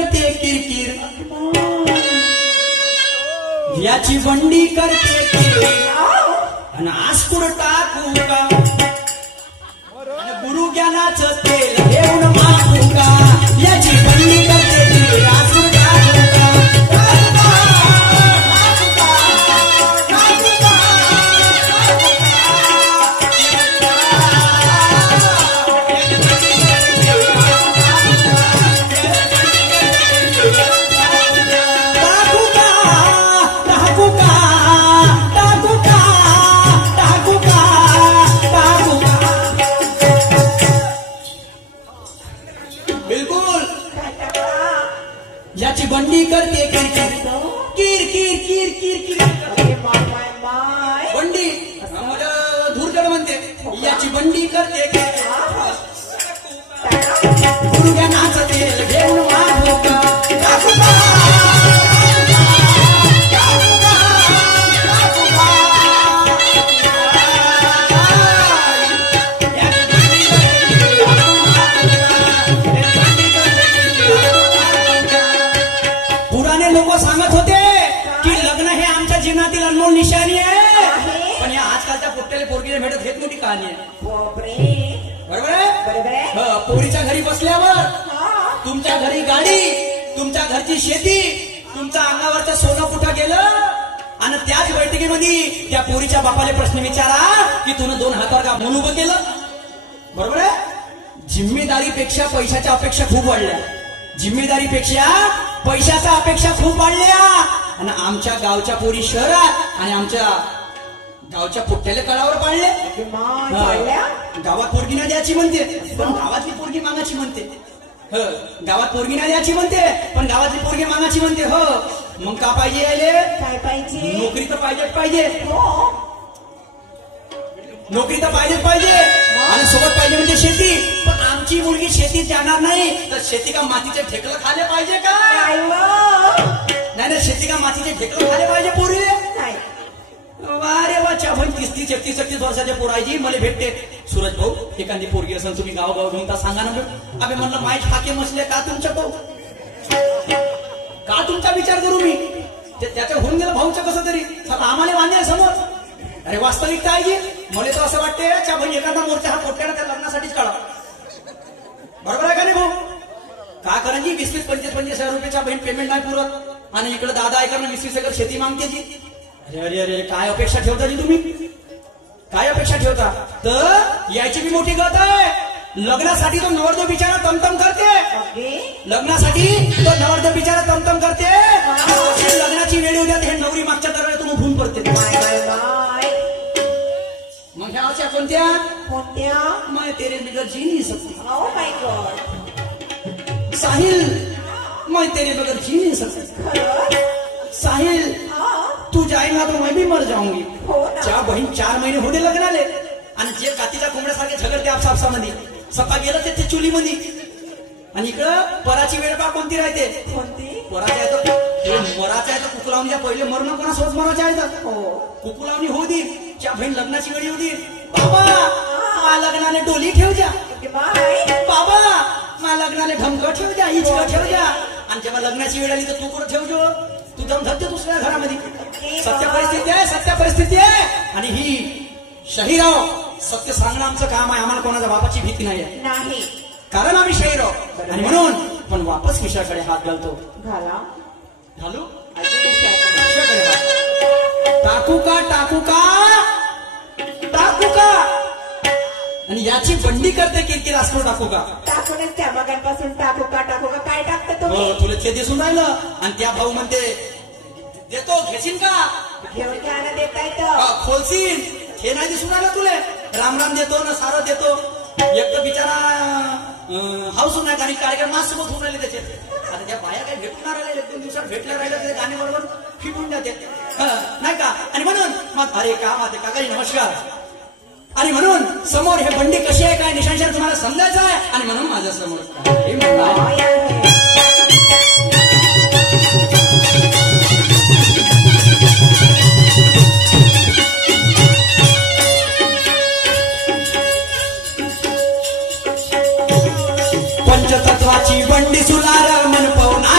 करते किरकिर, याची बंडी करते किरकिर, आणि आस्कुड टाकू का, आणि गुरु ज्ञानाचं तेल घेऊन मागू का, याची बंडी करते किरकिर, आस्कुड टाकू का, याची बंडी करते किरकिर, किर किर किर किर किर, बंडी मला धूरजड म्हणते, याची बंडी करते किरकिर, गुरु ज्ञानाचं तेल घेऊन मागू का, लोक सांगत होते की लग्न हे आमच्या जीवनातील अनमोल निशाणी आहे, पण या आजकालच्या पोट्याला पोरगीला भेटत हेच मोठी कहाणी आहे. बरोबर आहे. पोरीच्या घरी बसल्यावर तुमच्या घरी गाडी, तुमच्या घरची शेती, तुमच्या अंगावरचं सोनं कुठं गेलं, आणि त्याच बैठकीमध्ये त्या पोरीच्या बापाला प्रश्न विचारा की तुनं 2 हातावर का म्हणून उभं केलं. बरोबर आहे. जिम्मेदारीपेक्षा पैशाच्या अपेक्षा खूप वाढल्या, जिम्मेदारीपेक्षा पैशाच्या अपेक्षा खूप वाढल्या, आणि आमच्या गावच्या पोरी शहरात आणि आमच्या गावच्या पोट्याला कळावर पाडले. गावात पोरगी ना द्यायची म्हणते, पण गावातली पोरगी मागाची म्हणते. गावात पोरगी ना द्यायची म्हणते, पण गावातली पोरगी मागाची म्हणते. हो मग का पाहिजे यायले, काय पाहिजे, नोकरी तर पाहिजेच पाहिजे, नोकरी तर पाहिजेच पाहिजे, आणि सोबत पाहिजे म्हणजे शेती. पण आमची मुलगी शेतीत जाणार नाही तर शेती का मातीचे ठेकलं खाले पाहिजे का, नाही शेती का मातीचे ठेकलं खाले पाहिजे पोरी. अरे वा चाभन 30-33 वर्षाच्या पोरायची मला भेटते, सूरज भाऊ एखादी पोरगी असेल तुम्ही गावगाव घेऊन का सांगा ना. अबे म्हणलं माहीत फाके मसले का तुमच्या भाऊ, का तुमचा विचार करू मी, त्याच्या होऊन गेलं भाऊचं कसं तरी, आम्हाला वांदे समोर. अरे वास्तविकता आहे की मला तर असं वाटते चाभन एखादा मोर्चा हा पोट्याला त्या लग्नासाठीच काढा. बरोबर आहे का नाही भाऊ. का कारण जी 20-25 हजार रुपयाच्या बहीण पेमेंट नाही पुरत, आणि इकडे 10 एकर 20 एकर शेती मागते जी. अरे अरे अरे काय अपेक्षा ठेवता जी तुम्ही, काय अपेक्षा ठेवता. तर याची भी मोठी गत आहे. लग्नासाठी तो नवरदेव बिचारा तमतम करते, लग्नासाठी तो नवरदेव बिचारा तमतम करते, लग्नाची वेळ उद्या हे नवरी मागच्या दरवाजातून उभून पडते. मग ह्या अशा कोणत्या कोणत्या, मैं तेरे बगैर जी नहीं सकती. Oh my God. साहिल मैं तेरे बगैर जी नहीं सकती. साहिल तू जाएगा तो मैं भी मर जाऊंगी. च्या बहीण 4 महिने होणे लग्नाले, आणि जे कातीच्या कोंबड्यासारखे झगडते आपसापसामध्ये, सपा गेलं ते चुलीमध्ये, आणि इकडं पराची वेळ पा कोणती राहते, कोणती, पराच्या आहे तर मराच्या आहे तर कुकुलावणीच्या पहिले मरण कोणासोबत मराच्या आहे तर कुकुलावणी होऊ दे, च्या बहीण लग्नाची वेळ येऊ दे. बाबा मा लग्नाने डोली ठेव द्या, बाबा मा लग्नाने ढमकं ठेव द्या, इचकं ठेव द्या, आणि जेव्हा लग्नाची वेळ आली तर तू कुठं ठेवजो, तू दम धरते दुसऱ्या घरामध्ये. सत्य परिस्थिती आहे, सत्य परिस्थिती आहे. आणि ही शहीराव सत्य सांगणं आमचं काम आहे, आम्हाला कोणाच्या बापाची भीती नाही आहे, कारण आम्ही शहीराव. आणि म्हणून पण वापस विषयाकडे हात घालतो. घालू टाकू का टाकू का टाकू का, आणि याची बंडी करते किरकिर असतो. टाकू का, टाकूनच त्या मगांपासून टाकू का काय टाकतं तुम्ही. तुला ते दिसून राहिलं, आणि त्या भाऊ म्हणते देतो घेशील का, घेऊन घ्यायला देता येतं, खोलशील हे नाही दिसून राहिलं तुले. राम राम देतो ना सारं देतो, एक तर बिचारा हाऊसून नाही गाणी कार्यक्रम माझ्यासोबत होऊन राहिले त्याचे. आता त्या बाया काही भेटणार राहिले, 1-2 दिवसात भेटल्या राहिलं ते गाणे बरोबर फिटून जाते नाही का. आणि म्हणून मग अरे का माते काकाजी नमस्कार, आणि म्हणून समोर हे बंडी कशी आहे काय निशांशान तुम्हाला समजायचं आहे, आणि म्हणून माझ्या समोर पंचतत्वाची बंडी सुलार मन पवना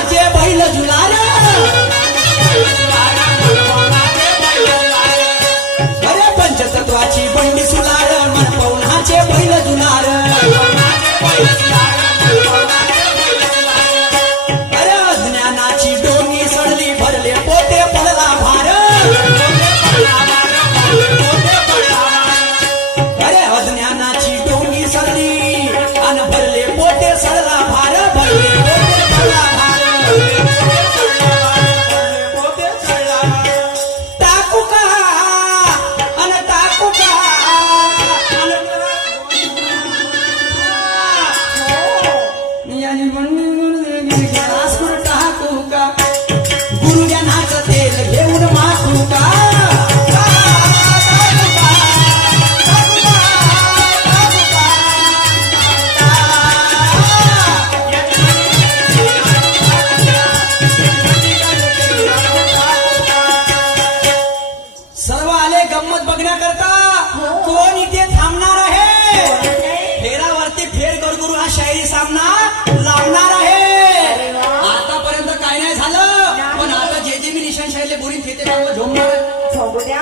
निशाण शाळेतले बोरिंग खेते गाव झोमणार झोंबू द्या.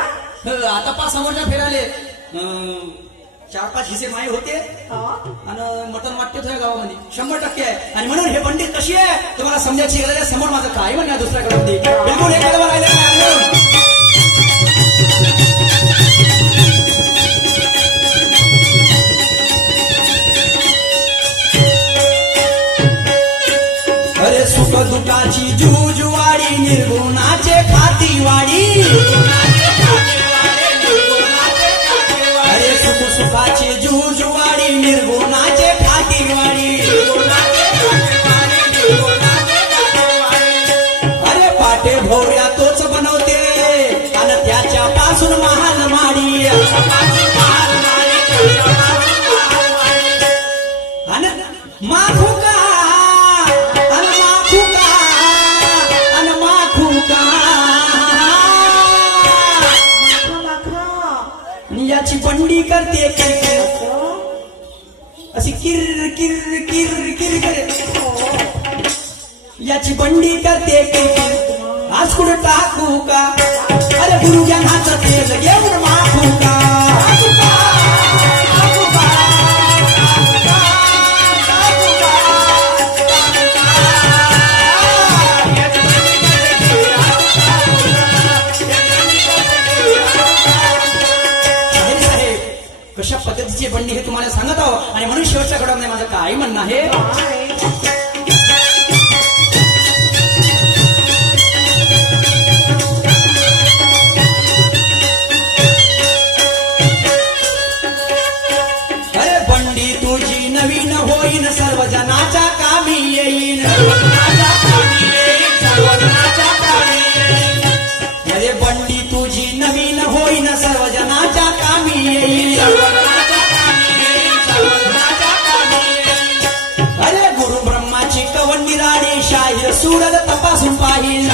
आता 5 समोरच्या फेराले 4-5 हिस्से माये होते आणि मटण वाटते तुझ्या गावामध्ये 100% आहे. आणि म्हणून हे पंडित कशी आहे तुम्हाला समजायची गरज आहे. समोर माझं काय म्हणणं दुसऱ्याकडे बिलकुल हे कदम राहिले नाही. अरे सुख दुखाची जुजवाडी निर्गुणाचे खातीवाडी. अरे सुख सुखाची जुजवाडी निर्गुणाचे खातीवाडी. अरे पाटे भोवऱ्या तोच बनवते आणि त्याच्या पासून महाल माडी. आणि माखुका याची बंडी करते अशी किर किर किर किर करे. याची बंडी करते आज कुठं टाकू का. अरे गुरु ज्ञानाचं तेल घेऊन माखू का. कशा पद्धतीची बंडी हे तुम्हाला सांगत आहो. आणि म्हणून शेवटच्या घडवणे माझं काय म्हणणं आहे. अरे बंडी तुझी नवीन होईन सर्व जनाच्या कामी येईन. अरे बंडी तुझी नवीन होईन सर्व जनाच्या कामी येईल. अरे गुरु ब्रह्माची कवन निराडी शाहीर सूरज तपासून पाहिल.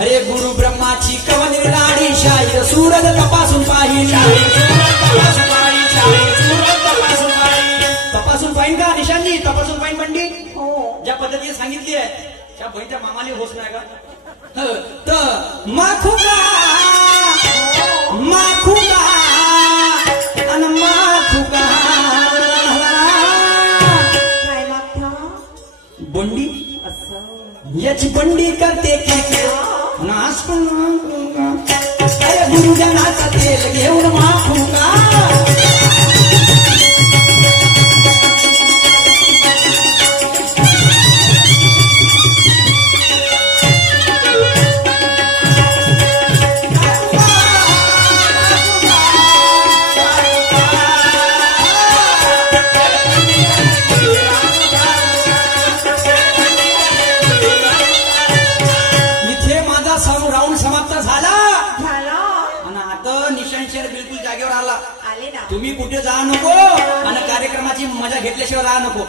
अरे गुरु ब्रह्माची कवन निराडी शाहीर सूरज तपासून पाहिल. तपासून पाहिन का निशांनी तपासून पाहिन बंडी ज्या पद्धतीने सांगितली आहे त्या बहिणीच्या मामाली होत नाही का. तर माखुका माखुका आणि माखुका काय मागता बंडी असं याची बंडी करते की नाच पण. अरे गुरुजनाचा तेल घेऊन माखुका. बिलकुल जागेवर आला. आले ना. तुम्ही कुठे जा नको आणि कार्यक्रमाची मजा घेतल्याशिवाय राहा नको.